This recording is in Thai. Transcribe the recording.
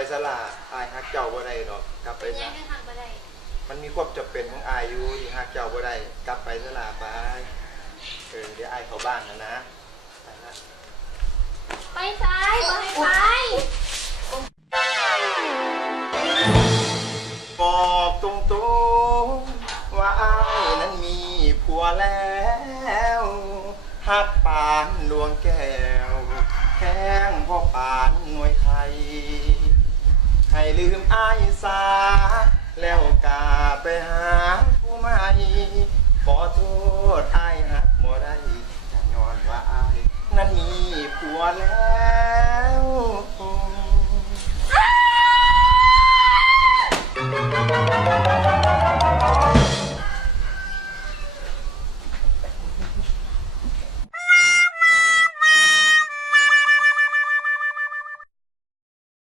ไปสลาอายฮักเจ้าบ่ได้ดอกกลับไปนซะงามันมีความจำเป็นของอายอยู่ที่ฮักเจ้าบ่ได้กลับไปสลาไปเออเดี๋ยวอายเขาบ้านแล้นะไปละไปซ้ายบ่ให้ไปบอกตรงๆว่าอายนั้นมีผัวแล้วฮักปานดวงแก้วแข้งพ่อปาน ลืมอายสา แล้วกาไปหาผู้ใหม่ขอโทษอายหักบ่ได้จะย้อนว่าอายนั้นมีผัวแล้ว